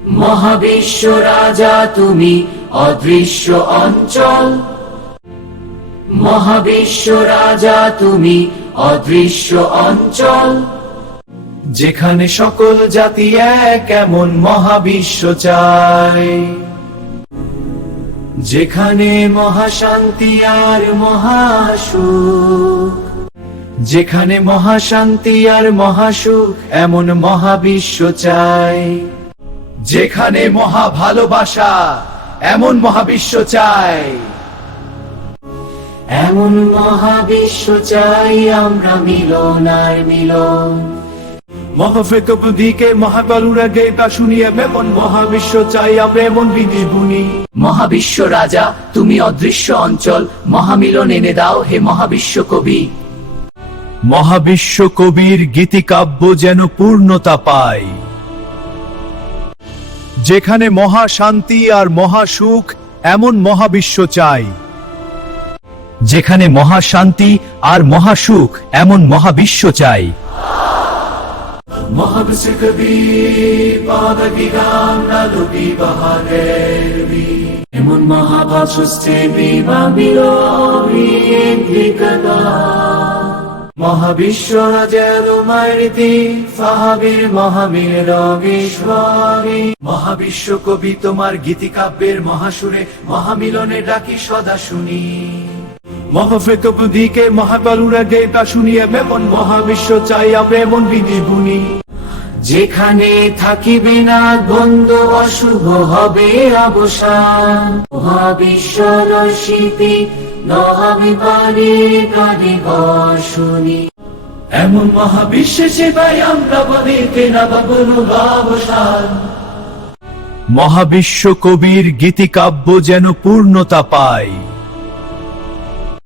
মহাবিশ্ব রাজা তুমি অদৃশ্য অঞ্চল, মহাবিশ্ব রাজা তুমি অদৃশ্য অঞ্চল। যেখানে সকল জাতি এক এমন মহাবিশ্ব চাই, যেখানে মহাশান্তি আর মহাসুখ, যেখানে মহাশান্তি আর মহাসুখ এমন মহাবিশ্ব চাই। যেখানে মহা ভালোবাসা এমন মহাবিশ্ব চাই। এমন মহাবিশ্ব চাই আমরা, মিলন আর মিলন। মহাফেকবদিকে মহাকালুরা গেতা শুনিয়ে এমন মহাবিশ্ব চাই আমরা, এমন বিধি বুনি। মহাবিশ্ব রাজা তুমি অদৃশ্য অঞ্চল, মহামিলন এনে দাও হে মহাবিশ্ব কবি। মহাবিশ্ব কবির গীতিকাব্য যেন পূর্ণতা পায়, যেখানে মহাশান্তি আর মহাসুখ এমন মহাবিশ্ব চাই। যেখানে মহাশান্তি আর মহাসুখ এমন মহাবিশ্ব চাই। মহাবিশ্ব কবি পাদগিরাম নালুবি বাহাগেরবি, এমন মহাভাব সৃষ্টি বিবাবিলোবি ইন্দ্রিকতা। মহাবিশ্ব রাজের মাইরিতি ফাহাবির মহাবীর রবিশ্বরী। মহাবিশ্ব কবি তোমার গীতিকাব্যের মহাসুরে মহামিলনে ডাকি সদা শুনি। মহাফেকবদিকে মহাকালুরা গেতা শুনিয়ে এমন মহাবিশ্ব চাই আমরা, এমন বিধি বুনি। যেখানে থাকিবে না দ্বন্দ্ব, অশুভ হবে অবসান। মহাবিশ্ব রশিতি নহাবি পারে কারিগর শুনি। এমন মহাবিশ্বে সেবাই আমরা বলিতে না বাবুল অবসান। মহাবিশ্ব কবির গীতিকাব্য যেন পূর্ণতা পায়,